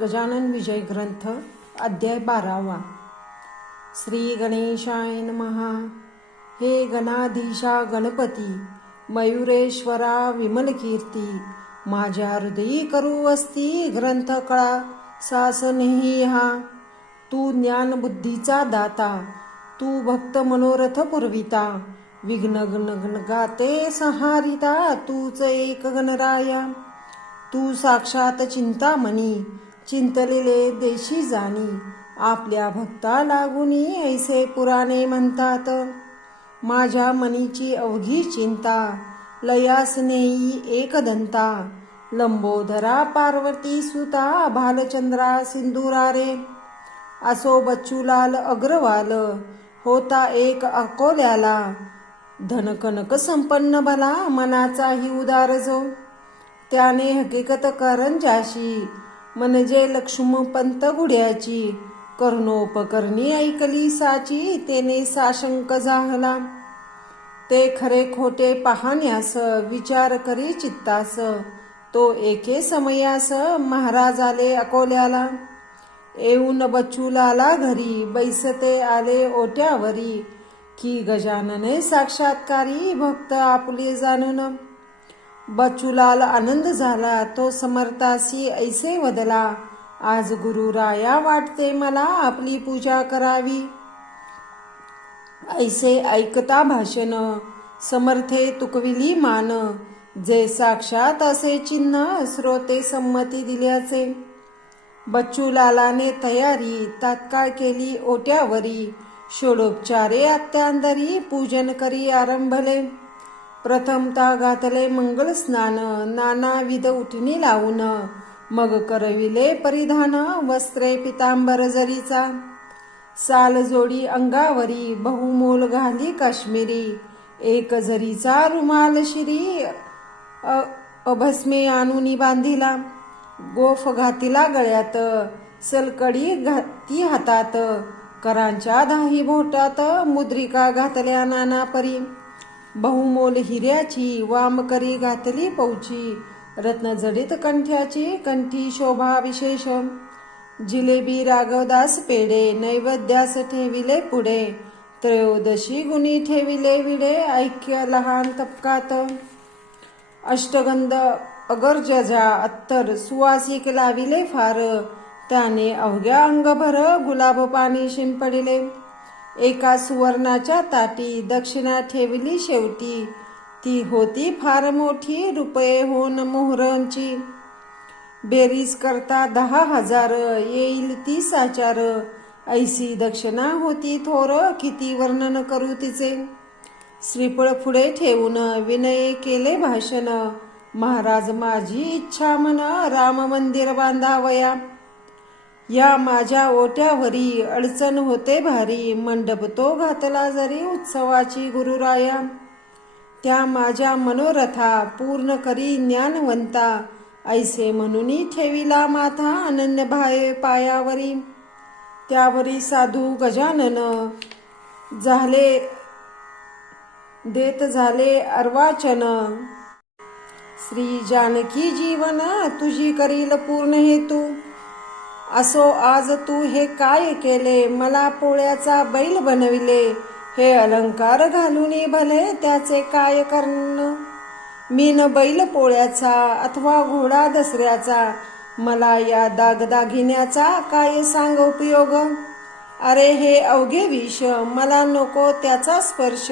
गजानन विजय ग्रंथ अध्याय 12वा. श्री गणेशाय नमः. हे गणाधीशा गणपती, मयुरेश्वरा विमल कीर्ती, माझ्या हृदयी करू वस्ती ग्रंथ कळा सासनेही हा. तू ज्ञान बुद्धीचा दाता, तू भक्त मनोरथ पुरविता, विघ्न गाते संहारिता, तूच एक गणराया. तू साक्षात चिंतामणी, चिंतलेले देशी जाणी, आपल्या भक्ता लागुनी ऐसे पुराणे म्हणतात. माझ्या मनीची अवघी चिंता, लयास नेई एकदंता, लंबोदरा पार्वती सुता, भालचंद्रा सिंदुरारे. असो बच्चूलाल अग्रवाल, होता एक अकोल्याला, धनकनक संपन्न भला, मनाचाही उदार जो. त्याने हकीकत करंजाशी, म्हणजे लक्ष्मपंत गुड्याची, कर्णोपकरणी ऐकली साची, तेने साशंक जाहला. ते खरे खोटे पाहण्यास, विचार करी चित्तास, तो एके समयास महाराज आले अकोल्याला. येऊन बच्चूलाला घरी, बैसते आले ओट्यावरी, की गजानने साक्षात्कारी, भक्त आपले जाणून. बच्चूलाल आनंद झाला, तो समर्थासी ऐसे वदला, आज गुरुराया वाटते मला, आपली पूजा करावी. ऐसे ऐकता भाषण, समर्थे तुकविली मान, जे साक्षात असे चिन्ह, श्रोते संमती दिल्याचे. बच्चूलालाने तयारी तात्काळ केली ओट्यावरी, षोडोपचारे अत्यांदरी, पूजन करी आरंभले. प्रथमता घातले मंगल स्नान, नानाविध उठणी लावून, मग करविले परिधान, वस्त्रे पितांबर जरीचा, साल जोडी अंगावरी, बहुमोल घाली काश्मीरी, एक जरीचा रुमाल शिरी, अभस्मे आणूनी बांधिला. गोफ घातिला गळ्यात, सलकडी घाती हातात, करांच्या दाही बोटात, मुद्रिका घातल्या नाना परी. बहुमोल हिऱ्याची, वामकरी घातली पौची, रत्नजडित कंठ्याची, कंठी शोभा विशेष. जिलेबी राघवदास पेढे, नैवेद्यास ठेविले पुढे, त्रयोदशी गुणी ठेविले विडे, ऐक्य लहान तपकात. अष्टगंध अगरजजा अत्तर, सुवासिक लाविले फार, त्याने अवघ्या अंगभर गुलाब पाणी शिंपडिले. एका सुवर्णाच्या ताटी, दक्षिणा ठेवली शेवटी, ती होती फार मोठी, रुपये होन मोहरांची. बेरीज करता 10,000, येईल ती साचार, ऐसी दक्षिणा होती थोर, किती वर्णन करू तिचे. श्रीफळ पुढे ठेवून विनये केले भाषण, महाराज माझी इच्छा मन, राम मंदिर बांधावया. या माझ्या ओट्यावरी, अडचण होते भारी, मंडप तो घातला जरी, उत्सवाची गुरुराया. त्या माझ्या मनोरथा, पूर्ण करी ज्ञानवंता, ऐसे म्हणून ठेविला माथा, अनन्य भाय पायावरी. त्यावरी साधू गजानन झाले, देत झाले अर्वाचन, श्री जानकी जीवन, तुझी करील पूर्ण हेतू. असो आज तू हे काय केले, मला पोळ्याचा बैल बनविले, हे अलंकार घालून भले, त्याचे काय कर्ण. मीन बैल पोळ्याचा, अथवा घोडा दसऱ्याचा, मला या दागदागिन्याचा काय सांग उपयोग. अरे हे अवघे विष, मला नको त्याचा स्पर्श,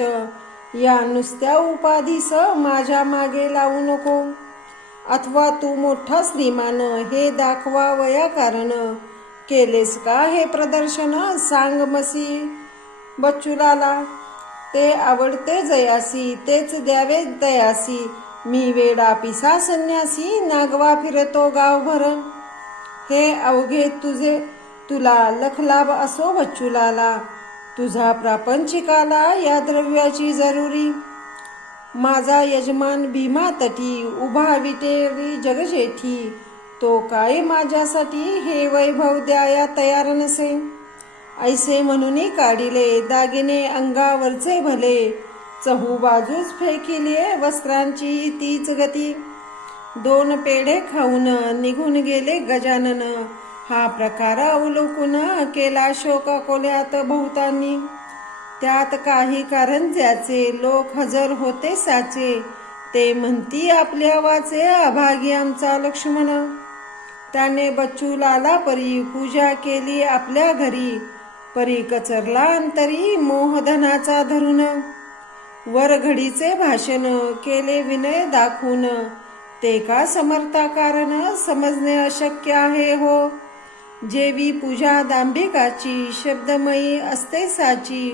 या नुसत्या उपाधीस माझ्या मागे लावू नको. अथवा तू मोठा श्रीमान, हे दाखवा वया कारण, केलेस का हे प्रदर्शन, सांग मसी. बच्चूलाला ते आवडते जयासी, तेच द्यावे दयासी, मी वेडा पिसा संन्यासी, नागवा फिरतो गावभर. हे अवघे तुझे तुला लखलाभ असो बच्चूलाला, तुझा प्रापंचिकाला या द्रव्याची जरुरी. माझा यजमान भीमा तटी, उभा विटेरी जगजेठी, तो काय माझ्यासाठी हे वैभव द्याया तयार नसे. ऐसे म्हणून काढिले दागिने अंगावरचे भले, चहू बाजूच फेकिले वस्त्रांची तीच गती. 2 पेढे खाऊन निघून गेले गजानन. हा प्रकार अवलोकून केला शोक अकोल्यात बहुतांनी. त्यात काही कारंज्याचे लोक हजर होते साचे. ते म्हणती आपल्या वाचे अभागी आमचा लक्ष्मण. त्याने बच्चूलाला परी पूजा केली आपल्या घरी. परी कचरला अंतरी मोहधनाचा धरून. वर घडीचे भाषण केले विनय दाखवून. ते का समर्था कारण समजणे अशक्य आहे हो. जेवी पूजा दांभिकाची शब्दमयी असते साची.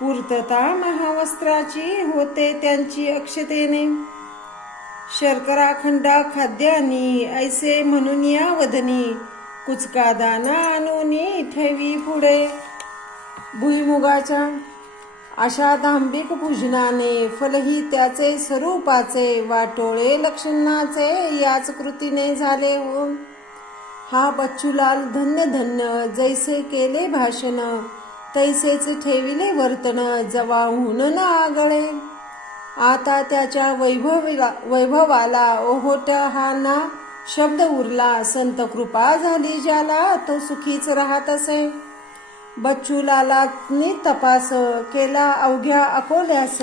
पूर्तता महावस्त्राची होते त्यांची अक्षतेने. शर्कराखंडा खाद्यानी ऐसे म्हणून या वदनी. कुचका दाना आणूनी ठेवी पुढे. भुईमुगाच्या अशा दांभिक पूजनाने फलही त्याचे स्वरूपाचे. वाटोळे लक्षणाचे याच कृतीने झाले हो. हा बच्चूलाल धन्य धन्य. जैसे केले भाषण तैसेच ठेविले वर्तन. जवाहून न आगळे. आता त्याच्या वैभवाला ओहोट हा ना शब्द उरला. संत कृपा झाली ज्याला तो सुखीच राहत असे. बच्चूलालानी तपास केला अवघ्या अकोल्यास.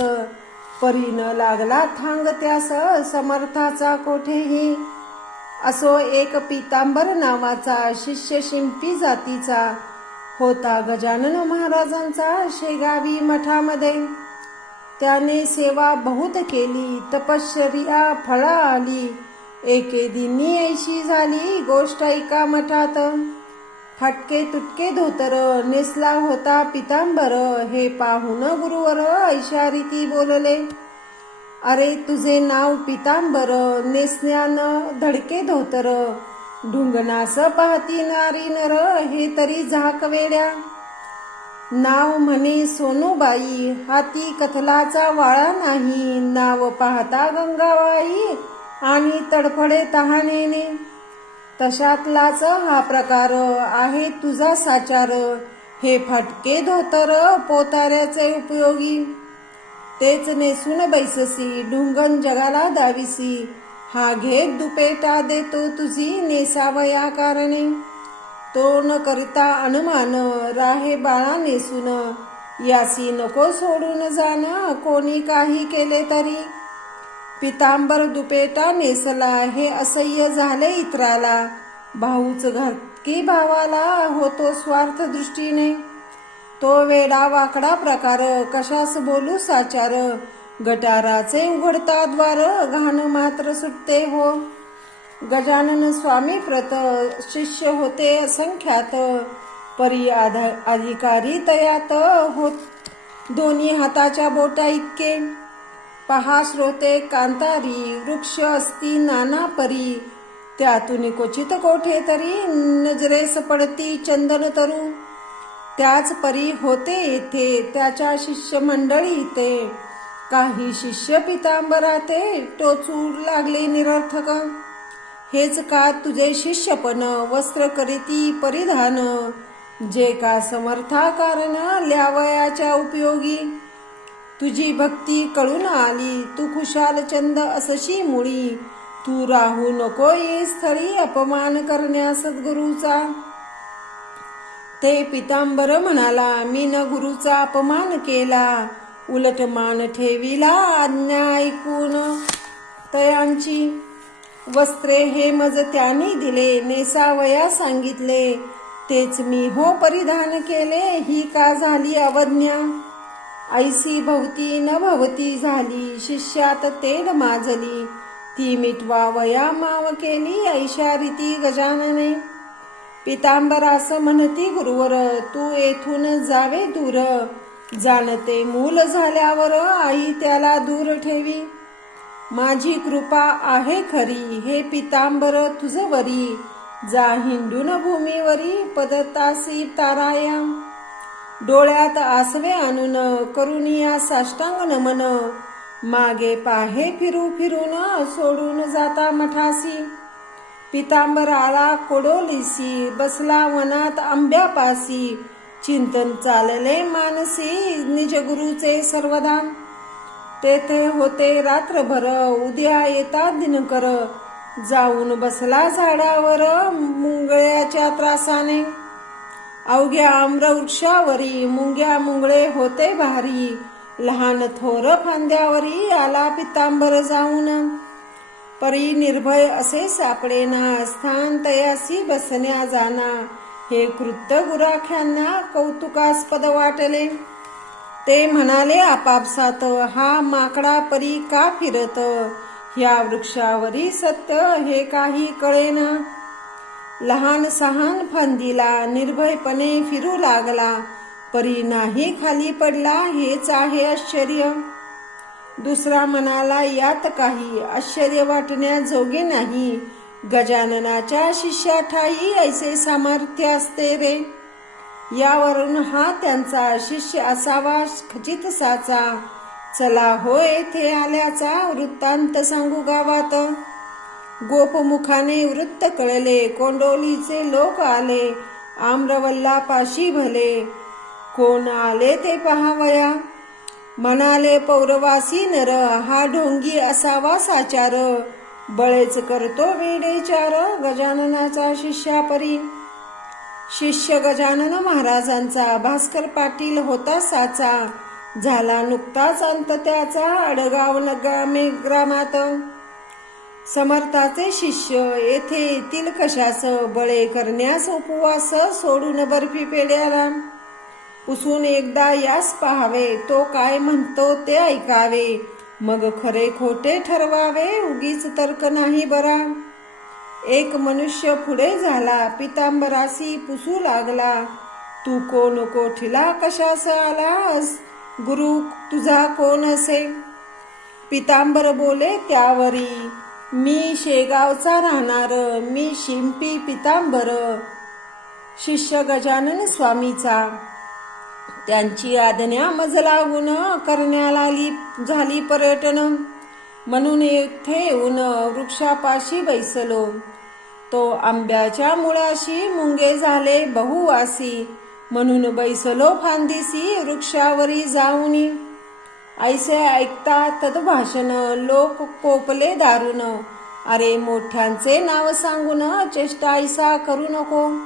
परीन लागला थांग त्यास समर्थाचा कोठेही. असो एक पितांबर नावाचा शिष्य शिंपी जातीचा. होता गजानन महाराजांचा शेगावी मठामध्ये. त्याने सेवा बहुत केली तपश्चर्या फळा आली. एके दिनी ऐशी झाली गोष्ट एका मठात. फाटके तुटके धोतर नेसला होता पितांबर. हे पाहून गुरुवर ऐशा रीती बोलले. अरे तुझे नाव पितांबर नेसण्यानं धडके धोतर. ढुंगणास पाहती नारी नर हे तरी झाक वेड्या. नाव म्हणे सोनूबाई हाती कथलाचा वाळा नाही. नाव पाहता गंगाबाई आणि तडफडे तहानेने. तशातलाच हा प्रकार आहे तुझा साचार. हे फाटके धोतर पोताऱ्याचे उपयोगी. तेच नेसून बैससी ढुंगण जगाला दाविसी. हा घेत दुपेटा देतो तुझी नेसावया कारणे. तो न करिता अनुमान राहे बाळा नेसून. यासी नको सोडून जाण कोणी काही केले तरी. पितांबर दुपेटा नेसला हे असह्य झाले इतराला. भाऊच घातकी भावाला होतो स्वार्थ दृष्टीने. तो वेडा वाकडा प्रकार कशास बोलू साचार. गटाराचे उघडता द्वार घाण मात्र सुटते हो. गजानन स्वामी प्रत शिष्य होते असंख्यात. परी अधिकारी तयात होत दोन्ही हाताच्या बोटा इतके. पहा श्रोते कांतारी वृक्ष असती नाना परी. त्यातून क्वचित कोठे तरी नजरेस पडती चंदन तरु. त्याच परी होते येथे त्याच्या शिष्य मंडळी ते. काही शिष्य पितांबराते टोचू लागले निरर्थक. हेच का तुझे शिष्यपण वस्त्र करीती परिधान. जे का समर्था कारण ल्यावयाच्या उपयोगी. तुझी भक्ती कळून आली तू खुशाल चंद असशी मुळी. तू राहू नको ये स्थळी अपमान करण्या सद्गुरूचा. ते पितांबर म्हणाला मी न गुरुचा अपमान केला. उलट मान ठेविला आज्ञा ऐकून तयांची. वस्त्रे हे मज त्यांनी दिले नेसावया सांगितले. तेच मी हो परिधान केले ही का झाली अवज्ञा. ऐसी भवती न भवती झाली शिष्यात तेल माजली. ती मिटवावया माव केली ऐशा रीती गजानने. पितांबरास म्हणती गुरुवर तू येथून जावे दूर. जाणते मूल झाल्यावर आई त्याला दूर ठेवी. माझी कृपा आहे खरी हे पितांबर तुझवरी. जा हिंडून भूमीवरी पदतासी ताराया. डोळ्यात आसवे आणून करुनिया साष्टांग नमन. मागे पाहे फिरू फिरून सोडून जाता मठासी. पितांबराला कोडोलीसी बसला वनात आंब्यापासी. चिंतन चालले मानसी निज गुरुचे सर्वदा. तेथे होते रात्रभर उद्या येता दिनकर. जाऊन बसला झाडावर मुंगळ्याच्या त्रासाने. अवघ्या आम्रवृक्षावरी मुंग्या मुंगळे होते भारी. लहान थोर फांद्यावरी आला पितांबर जाऊन. परी निर्भय असे सापडेना स्थान तयासी बसण्या जाना. हे कृत्य गुराख्यांना कौतुकास्पद वाटले. ते म्हणाले आपापसात, हा माकडा परी का फिरत. ह्या वृक्षावरी सत्य हे काही कळेना. लहान सहान फांदीला निर्भयपणे फिरू लागला. परी नाही खाली पडला हेच आहे आश्चर्य. दुसरा म्हणाला, यात काही आश्चर्य वाटण्याजोगे नाही. गजाननाच्या शिष्याठाई ऐसे सामर्थ्य असते रे. यावरून हा त्यांचा शिष्य असावा खचित साचा. चला हो येथे आल्याचा वृत्तांत सांगू गावात. गोपमुखाने वृत्त कळले, कोंडोलीचे लोक आले. आम्रवल्लापाशी भले, कोण आले ते पहावया. म्हणाले पौरवासी नर, हा ढोंगी असावा साचार. बळेच करतो वेडेचार, गजाननाचा शिष्यापरी. शिष्य गजानन महाराजांचा भास्कर पाटील होता साचा. झाला नुकताच अंत त्याचा अडगाव नगामे ग्रामात. समर्थाचे शिष्य येथे येतील कशास, बळे करण्यास उपवास सोडून बर्फी पेड्याला. पुसून एकदा यास पाहावे, तो काय म्हणतो ते ऐकावे. मग खरे खोटे ठरवावे, उगीच तर्क नाही बरा. एक मनुष्य पुढे झाला, पितांबरासी पुसू लागला. तू कोण कोठीला कशास आलास, गुरु तुझा कोण असे. पितांबर बोले त्यावरी, मी शेगावचा राहणार, मी शिंपी पितांबर. शिष्य गजानन स्वामीचा. त्यांची आज्ञा मज लागून करण्याला झाली पर्यटन. म्हणून येथे येऊन वृक्षापाशी बैसलो. तो आंब्याच्या मुळाशी मुंगे झाले बहुवासी. म्हणून बैसलो फांदीसी वृक्षावरी जाऊनी. ऐसे ऐकता तद्भाषण लोक कोपले दारुण. अरे मोठ्यांचे नाव सांगून चेष्टा ऐसा करू नको.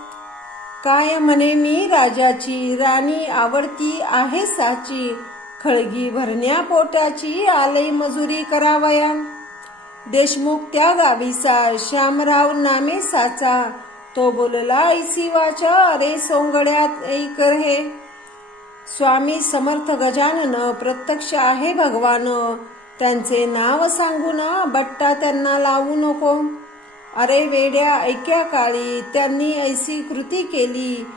काय म्हणे मी राजाची, राणी आवडती आहे साची. खळगी भरण्या पोटाची आले मजुरी करावया. देशमुख त्या गावीचा श्यामराव नामे साचा. तो बोलला ऐसी वाचा, अरे सोंगड्यात ऐक हे. स्वामी समर्थ गजानन प्रत्यक्ष आहे भगवान. त्यांचे नाव सांगून बट्टा त्यांना लावू नको. अरे वेड्या ऐक्या काळी त्यांनी ऐसी कृती केली.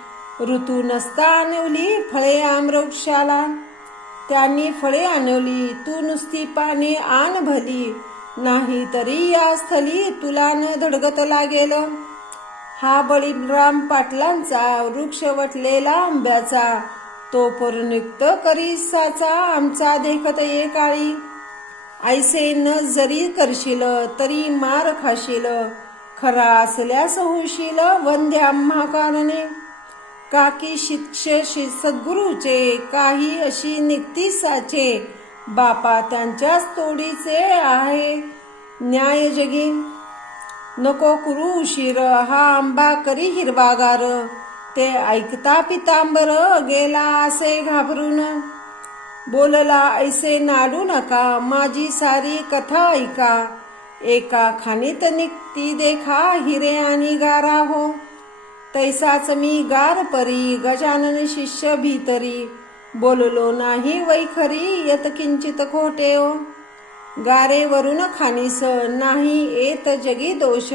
ऋतू नसता आणवली फळे आम्रवृक्षाला. त्यांनी फळे आणवली, तू नुसती पाने आण भली. नाही तरी या स्थली तुला न धडगत लागेल. हा बळीराम पाटलांचा वृक्ष वटलेला आंब्याचा. तो परनियुक्त करी साचा, आमचा देखत ये काळी. ऐसे न जरी करशील तरी मार खाशील. खरा असल्यास होशील वंद्य आम्हा कारणे. काकी शिक्षे सद्गुरूचे, काही अशी निघती साचे. बापा त्यांच्याच तोडीचे आहे न्याय जगी. नको करू उशीर, हा आंबा करी हिरवागार. ते ऐकता पितांबर गेला असे घाबरून. बोलला ऐसे नाडू नका, माझी सारी कथा ऐका. एका खाणीत निघती देखा हिरे आणि गारा हो. तैसाच मी गार परी, गजानन शिष्य भीतरी. बोललो नाही वैखरी, यत किंचित खोटे हो. गारे वरून खानीस, नाही येत जगी दोष.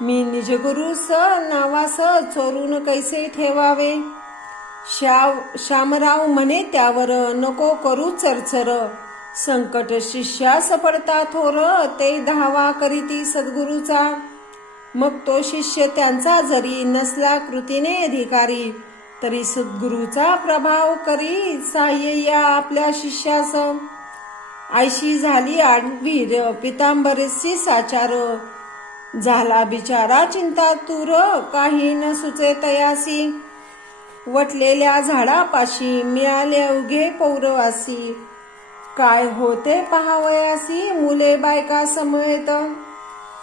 मी निजगुरुस नावास चोरून कैसे ठेवावे. श्यामराव म्हणे त्यावर, नको करू चरचर. संकट शिष्यास पडता थोर, ते धावा करीती सद्गुरूचा. मग तो शिष्य त्यांचा जरी नसला कृतीने अधिकारी. तरी सद्गुरूचा प्रभाव करी सहाय्य या आपल्या शिष्यास. आयशी झाली आडवीर, पितांबरेसी साचार. झाला बिचारा चिंता तूर, काही न सुचे तयासी. वटलेल्या झाडापाशी मिळाले अवघे पौरवासी. काय होते पहावयासी, मुले बायका समेत.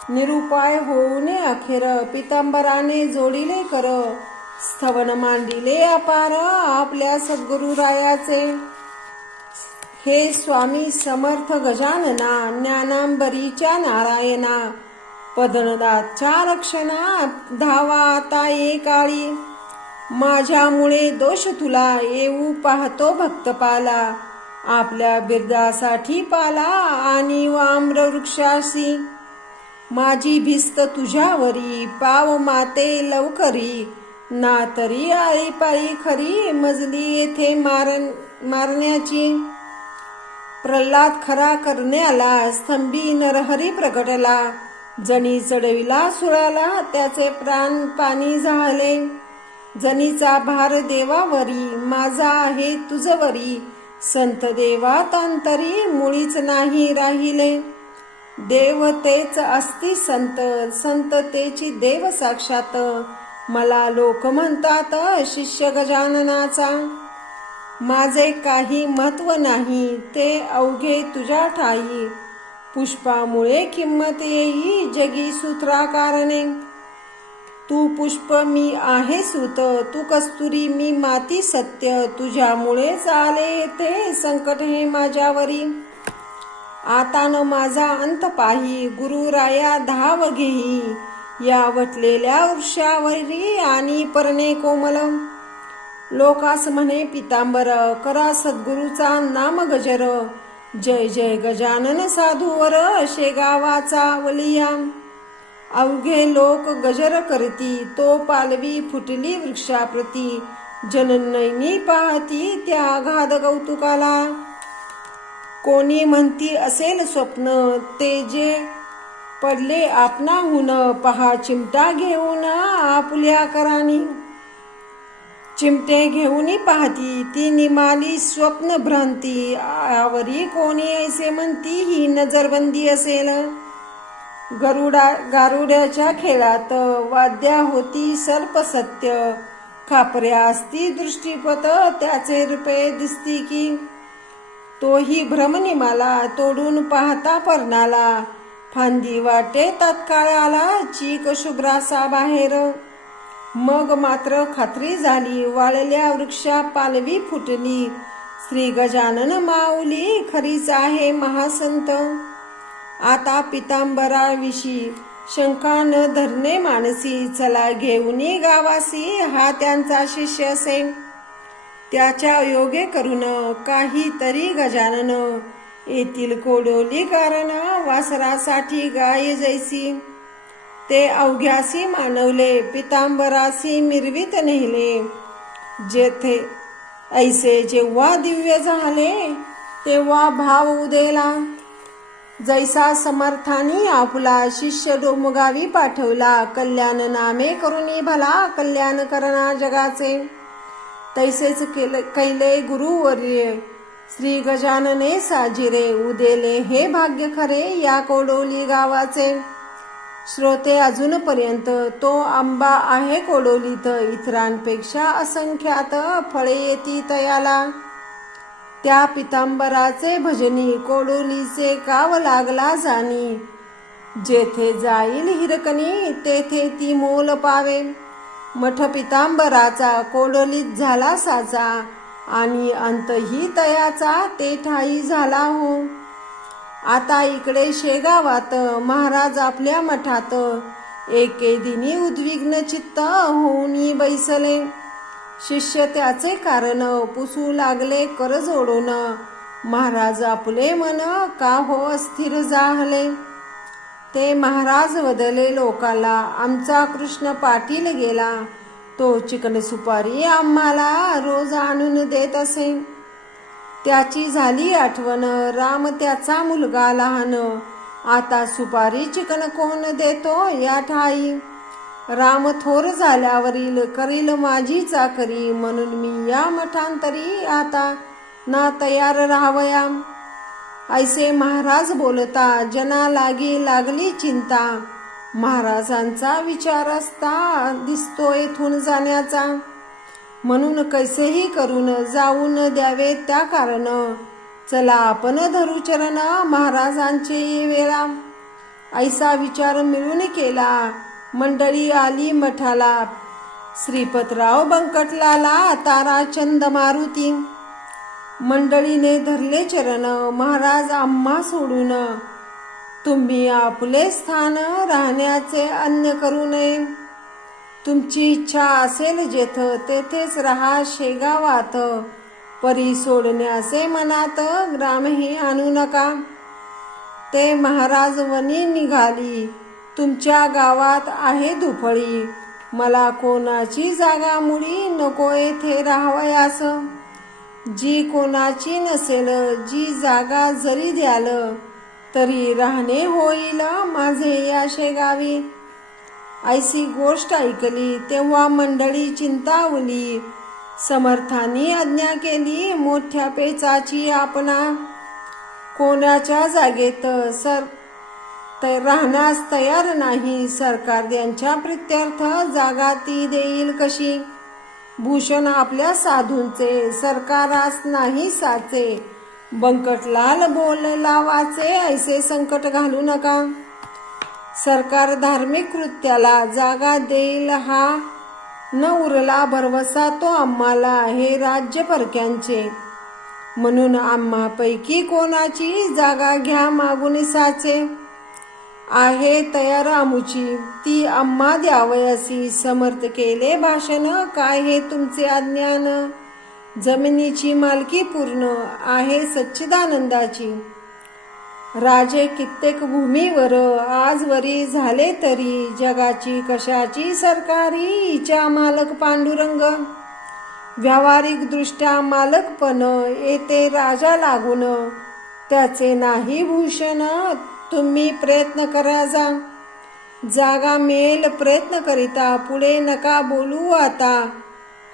निरुपाय होऊन अखेर पितांबराने जोडिले कर स्थवन मांडिले अपार आपल्या सद्गुरु रायाचे. हे स्वामी समर्थ गजानना ज्ञानांबरीच्या नारायणा पदनदाच्या रक्षणा धावा आता ये काळी. माझ्यामुळे दोष तुला येऊ पाहतो भक्तपाला आपल्या बिरदासाठी पाला आणि आम्र वृक्षासी. माझी भिस्त तुझ्यावरी पाव माते लवकरी ना तरी आळीपाळी खरी मजली येथे मारण्याची. प्रल्हाद खरा करण्याला स्तंभी नरहरी प्रगटला जणी चढविला सुळाला त्याचे प्राण पाणी झाले. जनीचा भार देवावरी माझा आहे तुझवरी संत देवातांतरी मुळीच नाही राहिले. देव तेच असती संत संत तेची देव साक्षात मला लोक म्हणतात शिष्य गजाननाचा. माझे काही महत्व नाही ते अवघे तुझ्या ठाई पुष्पामुळे किंमत येई जगी सूत्राकारणे. तू पुष्प मी आहे सूत तू कस्तुरी मी माती सत्य तुझ्यामुळेच आले येते संकट हे माझ्यावरी. आता न माझा अंत पाही गुरुराया धाव घेई या वटलेल्या वृक्षावरी आणि परणे कोमल. लोकास म्हणे पितांबर करा सद्गुरूचा नाम गजर जय जय गजानन साधूवर शेगावाचा वलिया. अवघे लोक गजर करती तो पालवी फुटली वृक्षाप्रती जननयनी पाहती त्या अगाध कौतुकाला. कोणी म्हणती असेल स्वप्न ते जे पडले आपणाहून पहा चिमटा घेऊन आपुल्या करानी. चिमटे घेऊन पाहती ती निमाली स्वप्न भ्रांती यावरी कोणी ऐसे म्हणती ही नजरबंदी असेल. गारुड्याच्या खेळात वाद्या होती सर्प सत्य खापऱ्या असती दृष्टीपत त्याचे रूपे दिसती की. तोही भ्रमनिमाला तोडून पाहता पर्णाला फांदी वाटे तत्काळ आला चीक शुभ्रासा बाहेर. मग मात्र खात्री झाली वाळल्या वृक्षा पालवी फुटली श्री गजानन माऊली खरीच आहे महासंत. आता पितांबराविषयी शंका न धरणे मानसी चला घेऊनी गावासी हा त्यांचा शिष्य असे. त्याच्या योगे करून काही तरी गजानन येथील कोडोली कारण वासरासाठी गाय जैसी. ते अवघ्यासी मानवले पितांबरासी मिरवीत नेले. जेथे ऐसे जेव्हा दिव्य झाले तेव्हा भाव उदेला. जैसा समर्थानी आपुला शिष्य डोमगावी पाठवला कल्याण नामे करुणी भला कल्याण करना जगाचे. तैसेच कैले गुरुवर्य श्री गजानने साजिरे उदेले हे भाग्य खरे या कोडोली गावाचे. श्रोते अजूनपर्यंत तो आंबा आहे कोडोलीत इतरांपेक्षा असंख्यात फळे येती तयाला. त्या पितांबराचे भजनी कोडोलीचे काव लागला जाणी. जेथे जाईल हिरकणी तेथे ती मोल पावे. मठ पितांबराचा कोडोलीत झाला साचा आणि अंतही तयाचा ते ठाई झाला हो. आता इकडे शेगावात महाराज आपल्या मठात एके दिनी उद्विग्न चित्त होऊन बैसले. शिष्य त्याचे कारण पुसू लागले कर जोडून. महाराज आपले मन का हो अस्थिर जाहले. ते महाराज वदले लोकाला आमचा कृष्ण पाटील गेला. तो चिकन सुपारी आम्हाला रोज आणून देत असे. त्याची झाली आठवण राम त्याचा मुलगा लहान. आता सुपारी चिकन कोण देतो या ठाई. राम थोर झाल्यावरील करील माझी चाकरी म्हणून मी या मठांतरी आता ना तयार राहावया. ऐसे महाराज बोलता जना लागली चिंता. महाराजांचा विचार असता दिसतो येथून जाण्याचा. म्हणून कैसेही करून जाऊन द्यावे त्या कारण. चला आपण धरू चरण महाराजांचे वेळा. ऐसा विचार मिळून केला. मंडळी आली मठाला. श्रीपतराव बंकटलाला ताराचंद मारुती. मंडळीने धरले चरण. महाराज आम्हा सोडून. तुम्ही आपले स्थान राहण्याचे अन्य करू नये. तुमची इच्छा असेल जेथ तेथेच राहा शेगावात. परी सोडण्याचे मनात ग्रामही आणू नका. ते महाराज वनी निघाली. तुमच्या गावात आहे धुफळी. मला कोणाची जागा मुळी नको येथे राहावयास. जी कोणाची नसेल जी जागा जरी द्याल तरी राहणे होईल माझे या शेगावी. ऐसी गोष्ट ऐकली तेव्हा मंडळी चिंतावली. समर्थांनी आज्ञा केली मोठ्या पेचाची आपणा. कोणाच्या जागेत राहण्यास तयार नाही सरकार त्यांच्या प्रित्यर्थ जागा ती देईल कशी. भूषण आपल्या साधूंचे सरकारास नाही साचे. बंकटलाल बोलला वाचे ऐसे संकट घालू नका. सरकार धार्मिक कृत्याला जागा देईल हा न उरला भरवसा तो आम्हाला हे राज्य परक्यांचे. म्हणून आम्हापैकी कोणाची जागा घ्या मागून साचे. आहे तयार आमुची ती आम्हा द्यावयासी. समर्थ केले भाषण काय हे तुमचे अज्ञान. जमिनीची मालकी पूर्ण आहे सच्चिदानंदाची. राजे कित्येक भूमीवर आजवरी झाले तरी जगाची कशाची सरकारी हिच्या मालक पांडुरंग. व्यावहारिक दृष्ट्या मालकपण येते राजा लागून. त्याचे नाही भूषण तुम्ही प्रयत्न करा जा. जागा मिळेल प्रयत्न करिता पुढे नका बोलू आता.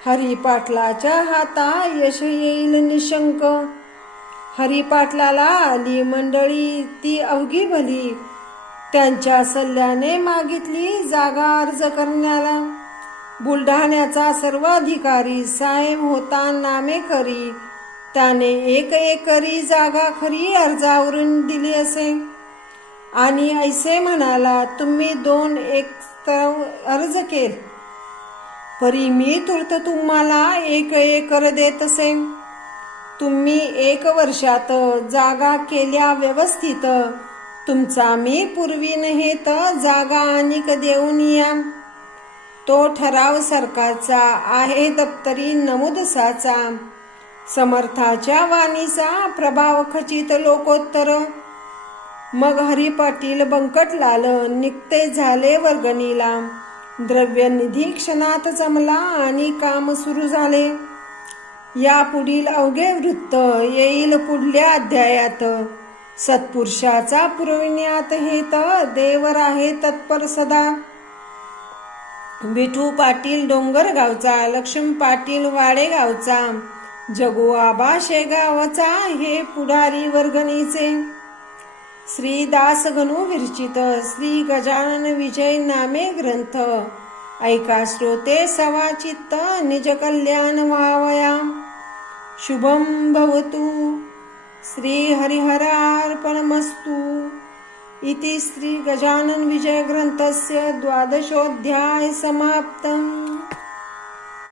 हरिपाटलाच्या हाता यश येईल निशंक. हरिपाटलाला आली मंडळी ती अवघी भली. त्यांच्या सल्ल्याने मागितली जागा अर्ज करण्याला. बुलढाण्याचा सर्वाधिकारी साहेब होता नामे करी. त्याने 1 एकरी जागा खरी अर्जावरून दिली असे. आणि ऐसे म्हणाला तुम्ही 2 एकर अर्ज केल परी मी तुर्त तुम्हाला 1 एकर देत असे. तुम्ही 1 वर्षात जागा केल्या व्यवस्थित. तुमचा मी पूर्वीन हेत जागा अनिक देऊन या. तो ठराव सरकारचा आहे दप्तरी नमूदसाचा. समर्थाच्या वाणीचा प्रभाव खचित लोकोत्तर. मग हरिपाटील बंकटलाल निघते झाले वर्गणीला. द्रव्य निधी क्षणात जमला आणि काम सुरू झाले. या पुढील अवघे वृत्त येईल पुढल्या अध्यायात. सत्पुरुषाचा पुरविण्यात हेत देवर आहे तत्पर सदा. विठू पाटील डोंगरगावचा. लक्ष्मण पाटील वाडेगावचा. जगू आबा शेगावचा हे पुढारी वर्गणीचे. श्री दासगणू विरचित श्री गजानन विजय नामे ग्रंथ. ऐका श्रोते सवाचित्त निज कल्याण व्हावया. शुभम भवतु. श्री हरिहरार्पणमस्तु. इति श्री गजानन विजय ग्रंथस्य 12ोऽध्याय समाप्तम्.